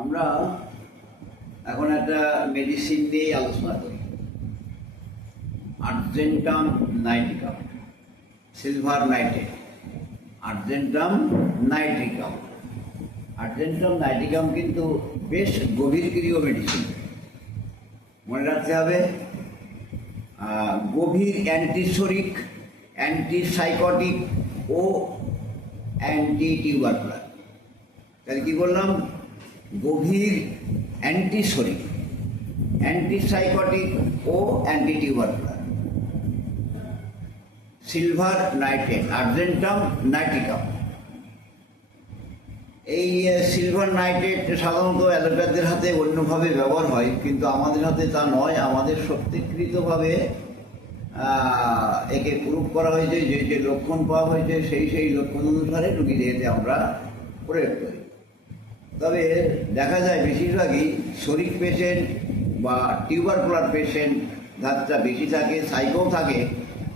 আমরা এখন একটা মেডিসিন নিয়ে আলোচনা করি। Argentum nitricum, silver nitrate, argentum nitricum. Argentum nitricum কিন্তু বেশ গভীরক্রিয় মেডিসিন, মনে রাখতে হবে। গভীর অ্যান্টিসোরিক, অ্যান্টিসাইকোটিক ও অ্যান্টি টিউবারকুলার। তাহলে কী বললাম? গভীর অ্যান্টিসোরিক, অ্যান্টিসাইকোটিক ও anti tubercular. Silver nitrate, argentum nitricum. এই সিলভার নাইটেট সাধারণত অ্যালোপ্যাথদের হাতে অন্যভাবে ব্যবহার হয়, কিন্তু আমাদের হাতে তা নয়। আমাদের শক্তিকৃতভাবে একে প্রয়োগ করা হয়েছে। যে যে লক্ষণ পাওয়া হয়েছে সেই লক্ষণ অনুসারে রোগীদেরকে আমরা প্রয়োগ করি। তবে দেখা যায় বেশিরভাগই শরিক পেশেন্ট বা টিউবারকুলার পেশেন্ট ধাতটা বেশি থাকে, সাইকোও থাকে,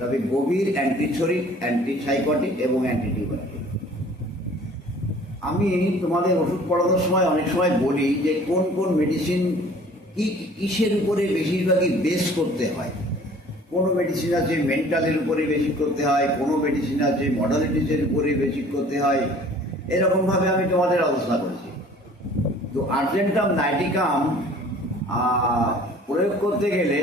তবে গভীর অ্যান্টিশরিক, অ্যান্টিসাইকোটিক এবং অ্যান্টি টিউবারকুলার। আমি তোমাদের ওষুধ পড়ানোর সময় অনেক সময় বলি যে কোন কোন মেডিসিন কিসের উপরে বেশিরভাগই বেস করতে হয়। কোনো মেডিসিন আছে মেন্টালের উপরে বেশি করতে হয়, কোনো মেডিসিন আছে মডালিটিসের উপরে বেশি করতে হয়। এরকমভাবে আমি তোমাদের আলোচনা করেছি। তো আর্জেন্টাম নাইটিকাম প্রয়োগ করতে গেলে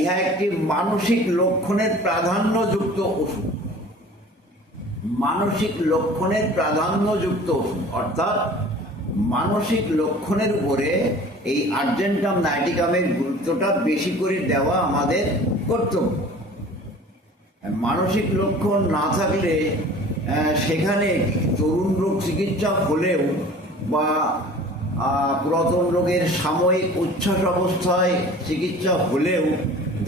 ইহা একটি মানসিক লক্ষণের প্রাধান্যযুক্ত ওষুধ। মানসিক লক্ষণের প্রাধান্যযুক্ত ওষুধ, অর্থাৎ মানসিক লক্ষণের উপরে এই আর্জেন্টাম নাইটিকামের গুরুত্বটা বেশি করে দেওয়া আমাদের কর্তব্য। মানসিক লক্ষণ না থাকলে সেখানে তরুণ রোগ চিকিৎসা হলেও বা পুরাতন রোগের সাময়িক উচ্ছ্বাস অবস্থায় চিকিৎসা হলেও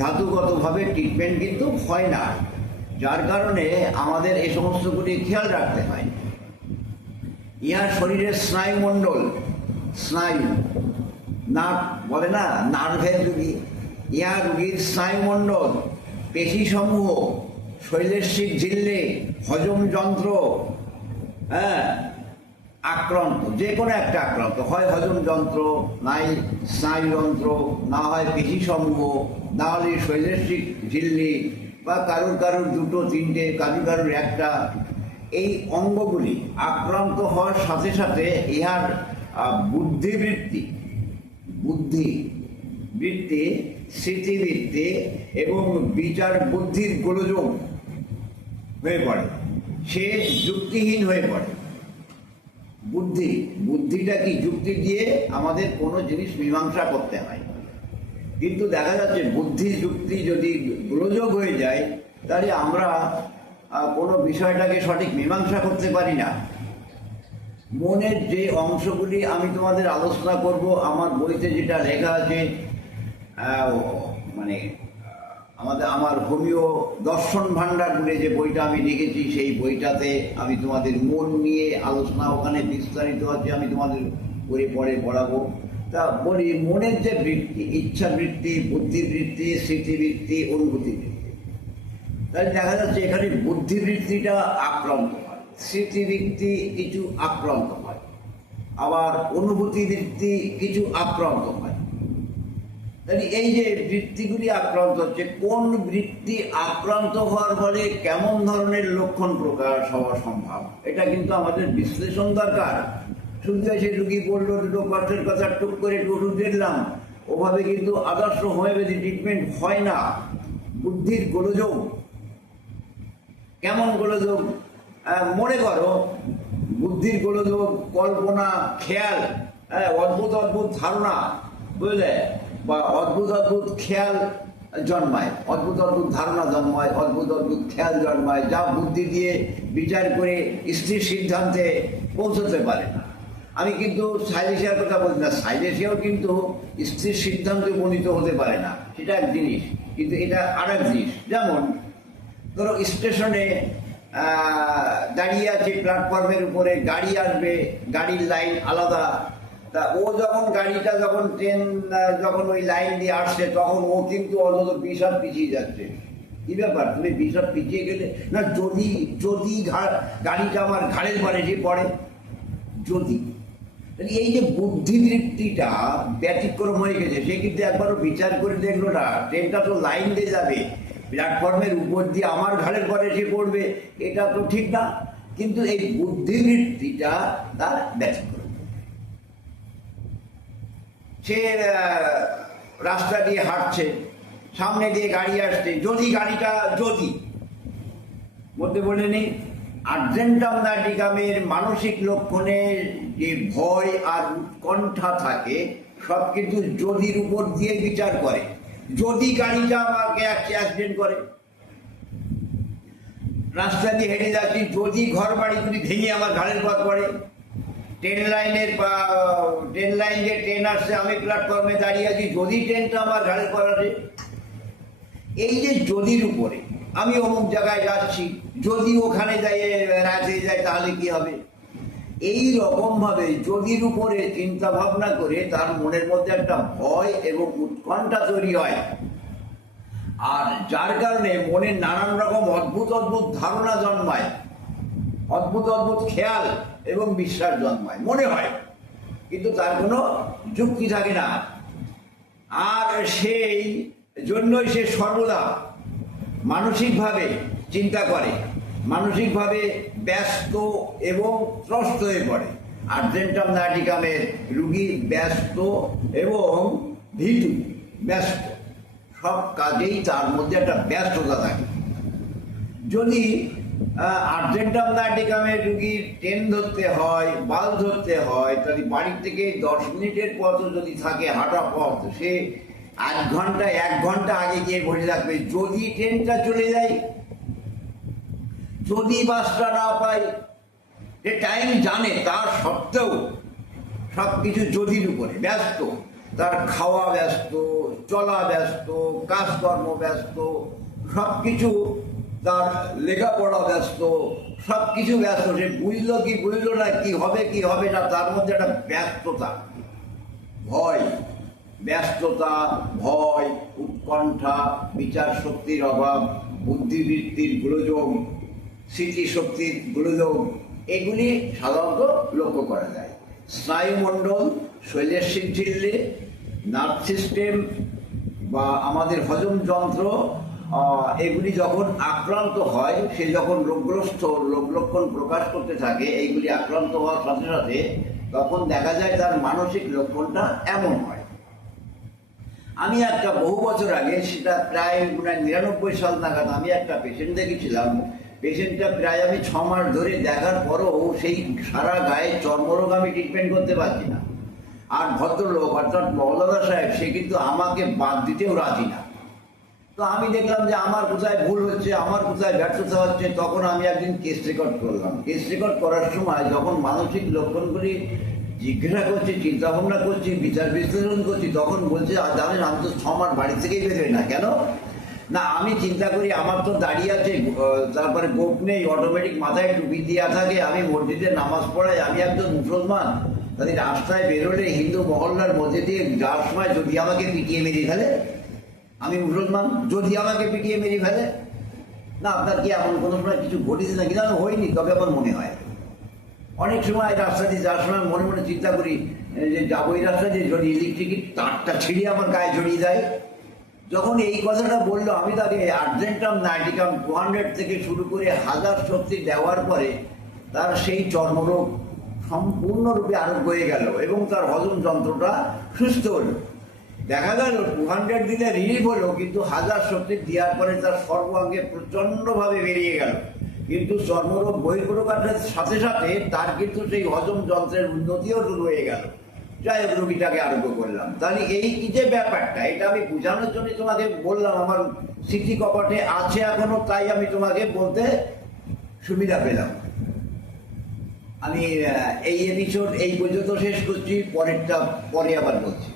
ধাতুগতভাবে ট্রিটমেন্ট কিন্তু হয় না। যার কারণে আমাদের এই সমস্তগুলি খেয়াল রাখতে হয়। ইহা শরীরের স্নায়ুমণ্ডল, স্নায়ু নার্ভ বলে না, নার্ভের রুগী। ইহা রুগীর স্নায়ুমণ্ডল, পেশিসমূহ, শৈলেশ্বরিক ঝিল্লি, হজম যন্ত্র আক্রান্ত, যে কোনো একটা আক্রান্ত হয়। হজম যন্ত্র, নাই স্নায়ুযন্ত্র, না হয় পেশিসমূহ, না হলে শৈলেশ্বরিক ঝিল্লি, বা কারুর দুটো তিনটে, কারুর একটা। এই অঙ্গগুলি আক্রান্ত হওয়ার সাথে সাথে ইহার বুদ্ধিবৃত্তি, স্মৃতিবৃত্তি এবং বিচার বুদ্ধির গোলযোগ হয়ে পড়ে, সে যুক্তিহীন হয়ে পড়ে। বুদ্ধিটা কি? যুক্তি দিয়ে আমাদের কোনো জিনিস মীমাংসা করতে হয়, কিন্তু দেখা যাচ্ছে বুদ্ধি যুক্তি যদি গোলযোগ হয়ে যায় তাহলে আমরা কোনো বিষয়টাকে সঠিক মীমাংসা করতে পারি না। মনের যে অংশগুলি আমি তোমাদের আলোচনা করব, আমার বইতে যেটা লেখা আছে, মানে আমার হোমিও দর্শন ভাণ্ডার বলে যে বইটা আমি লিখেছি, সেই বইটাতে আমি তোমাদের মন নিয়ে আলোচনা ওখানে বিস্তারিত আছে, আমি তোমাদের পরে পড়াবো। তা বলি, মনের যে বৃত্তি, ইচ্ছা বৃত্তি, বুদ্ধিবৃত্তি, স্মৃতিবৃত্তি, অনুভূতিবৃত্তি, তাহলে দেখা যাচ্ছে এখানে বুদ্ধিবৃত্তিটা আক্রান্ত হয়, স্মৃতিবৃত্তি কিছু আক্রান্ত হয়, আবার অনুভূতিবৃত্তি কিছু আক্রান্ত হয়। তাহলে এই যে বৃত্তিগুলি আক্রান্ত হচ্ছে, কোন বৃত্তি আক্রান্ত হওয়ার ফলে কেমন ধরনের লক্ষণ প্রকাশ হওয়া সম্ভব, এটা কিন্তু আমাদের বিশ্লেষণ দরকার। শুনতে এসে রুগী বললো দুটো কষ্টের কথা, টুক করে একটু ওষুধ দিলাম, ওভাবে কিন্তু আদর্শ হোমিওপ্যাথি ট্রিটমেন্ট হয় না। বুদ্ধির গোলযোগ, কেমন গোলযোগ? মনে করো বুদ্ধির গোলযোগ, কল্পনা, খেয়াল, অদ্ভুত ধারণা, বুঝলে, বা অদ্ভুত খেয়াল জন্মায়, অদ্ভুত ধারণা জন্মায়, অদ্ভুত খেয়াল জন্মায়, যা বুদ্ধি দিয়ে বিচার করে স্থির সিদ্ধান্তে পৌঁছতে পারে না। আমি কিন্তু সাইলেশিয়ার কথা বলছি না, সাইলেশিয়াও কিন্তু স্থির সিদ্ধান্তে উপনীত হতে পারে না, সেটা এক জিনিস, কিন্তু এটা আর এক জিনিস। যেমন ধরো স্টেশনে দাঁড়িয়ে আছে, প্ল্যাটফর্মের উপরে গাড়ি আসবে, গাড়ির লাইন আলাদা, তা ও যখন গাড়িটা যখন ট্রেন যখন ওই লাইন দিয়ে আসছে, তখন ও কিন্তু অন্তত 20 হাত পিছিয়ে যাচ্ছে। কি ব্যাপার, তুমি 20 হাত পিছিয়ে গেলে? না, যদি গাড়িটা আমার ঘাড়ের পরে যে পড়ে, যদি এই যে বুদ্ধিবৃত্তিটা ব্যতিক্রম হয়ে গেছে, সে কিন্তু একবারও বিচার করে দেখলো না। ট্রেনটা তো লাইন দিয়ে যাবে, প্ল্যাটফর্মের উপর দিয়ে আমার ঘাড়ের পরে এসে পড়বে, এটা তো ঠিক না। কিন্তু এই বুদ্ধিবৃত্তিটা তার ব্যতিক্রম। সে রাস্তা দিয়ে হাঁটছে, সামনে দিয়ে গাড়ি আসছে, যদি গাড়িটা মধ্যে বলে নেই, আর্জেন্টাম নাটিকামের মানসিক লক্ষণের যে ভয় আর উৎকণ্ঠা থাকে সব কিন্তু যদির উপর দিয়ে বিচার করে। যদি গাড়িটা আমাকে অ্যাক্সিডেন্ট করে, রাস্তা দিয়ে হেঁটে যাচ্ছি, যদি ঘর বাড়িগুলি ভেঙে আমার ঘাড়ের পর পড়ে, ট্রেন লাইন যে ট্রেন আসছে, আমি প্ল্যাটফর্মে দাঁড়িয়ে আছি, যদি ট্রেনটা আমার ঘাড়ের পর আসে, এই যে যদির উপরে, আমি অমুক জায়গায় যাচ্ছি, যদি ওখানে যাই রাত হয়ে যায় তাহলে কি হবে, এই রকম ভাবে যদির উপরে চিন্তা ভাবনা করে তার মনের মধ্যে একটা ভয় এবং উৎকণ্ঠা তৈরি হয়। আর যার কারণে মনে নানান রকম অদ্ভুত ধারণা জন্মায়, অদ্ভুত খেয়াল এবং বিশ্বাস জন্মায়, মনে হয়, কিন্তু তার কোনো যুক্তি থাকে না। আর সেই জন্যই সে সর্বদা মানসিকভাবে চিন্তা করে, মানসিকভাবে ব্যস্ত এবং ত্রস্ত হয়ে পড়ে। আর্জেন্টাম নাটিকামের রুগী ব্যস্ত এবং ভীতু, ব্যস্ত, সব কাজেই তার মধ্যে একটা ব্যস্ততা থাকে। যদি আর্জেন্টাম নাটিকামের রুগীর ট্রেন ধরতে হয়, বাস ধরতে হয়, তাহলে বাড়ির থেকে 10 মিনিটের পথও যদি থাকে হাঁটা পথ, সে 1 ঘন্টা আগে গিয়ে বসে থাকবে। যদি ট্রেনটা চলে যায়, যদি বাসটা না পাই, যে টাইম জানে, তার সত্ত্বেও সব কিছু যদির উপরে ব্যস্ত। তার খাওয়া ব্যস্ত, চলা ব্যস্ত, কাজকর্ম ব্যস্ত, সব কিছু, তার লেখাপড়া ব্যস্ত, সব কিছু ব্যস্ত। সে বুঝলো কি বুঝলো না, কি হবে না, তার মধ্যে একটা ব্যস্ততা, ভয়, উৎকণ্ঠা, বিচার শক্তির অভাব, বুদ্ধিবৃত্তির গোলযোগ, স্মৃতিশক্তির গোলযোগ, এগুলি সাধারণত লক্ষ্য করা যায়। স্নায়ুমণ্ডল, শৈলের শিথিল্যে, নার্ভ সিস্টেম বা আমাদের হজম যন্ত্র, এগুলি যখন আক্রান্ত হয়, সে যখন রোগগ্রস্ত, রোগ লক্ষণ প্রকাশ করতে থাকে, এইগুলি আক্রান্ত হওয়ার সাথে সাথে তখন দেখা যায় তার মানসিক লক্ষণটা এমন হয়। আমি একটা বহু বছর আগে, সেটা প্রায় 99 সাল নাগাদ, আমি একটা পেশেন্ট দেখেছিলাম। পেশেন্টটা প্রায় আমি 6 মাস ধরে দেখার পরও সেই সারা গায়ে চর্মরোগ আমি ট্রিটমেন্ট করতে পারছি না। আর ভদ্রলোক অর্থাৎ মহলাদা সাহেব, সে কিন্তু আমাকে বাদ দিতেও রাজি না। তো আমি দেখলাম যে আমার কোথায় ভুল হচ্ছে, আমার কোথায় ব্যর্থতা হচ্ছে। তখন আমি একদিন কেস রেকর্ড করলাম। কেস রেকর্ড করার সময় যখন মানসিক লক্ষণগুলি জিজ্ঞাসা করছি, চিন্তা ভাবনা করছি, বিচার বিশ্লেষণ করছি, তখন বলছে, জানেন আমি তো 6 মাস বাড়ি থেকেই বেরোই না। কেন না, আমি চিন্তা করি আমার তো দাঁড়িয়ে আছে, তারপরে গোপ নেই, অটোমেটিক মাথায় টুপি দেওয়া থাকে, আমি মসজিদে নামাজ পড়াই, আমি একজন মুসলমান। তাদের রাস্তায় বেরোলে হিন্দু মহল্লার মধ্যে দিয়ে যাওয়ার সময় যদি আমাকে পিটিয়ে মেরে ফেলে, আমি মুসলমান, যদি আমাকে পিটিয়ে মেরে ফেলে, না আপনার কি এমন কোনো সময় কিছু ঘটেছে নাকি? না, হয়নি, তবে আমার মনে হয়। অনেক সময় রাস্তা দিয়ে যাওয়ার সময় মনে মনে চিন্তা করি যে যাবো এই রাস্তা দিয়ে, যদি ইলেকট্রিকের তারটা ছিঁড়ে আমার গায়ে জড়িয়ে দেয়। যখন এই কথাটা বললো, আমি তাকে আর্জেন্টাম নাইটিকাম 200 থেকে শুরু করে 1000 শক্তি দেওয়ার পরে তার সেই চর্মরোগ সম্পূর্ণরূপে আরোগ্য হয়ে গেল এবং তার হজম যন্ত্রটা সুস্থ হলো। দেখা গেল 200 দিলে রিলিফ হলো, কিন্তু 1000 শক্তি দেওয়ার পরে তার সর্বাঙ্গে প্রচণ্ডভাবে বেরিয়ে গেল। কিন্তু চর্মরোগ বহিঃপ্রকাশের সাথে সাথে তার কিন্তু সেই হজম যন্ত্রের উন্নতিও শুরু হয়ে গেল। যাই হোক, রোগীটাকে আরোগ্য করলাম। তাহলে এই যে ব্যাপারটা, এটা আমি বোঝানোর জন্য তোমাকে বললাম। আমার স্মৃতি কপাটে আছে এখনো, তাই আমি তোমাকে বলতে সুবিধা পেলাম। আমি এই এপিসোড এই পর্যন্ত শেষ করছি, পরেরটা পরে আবার বলছি।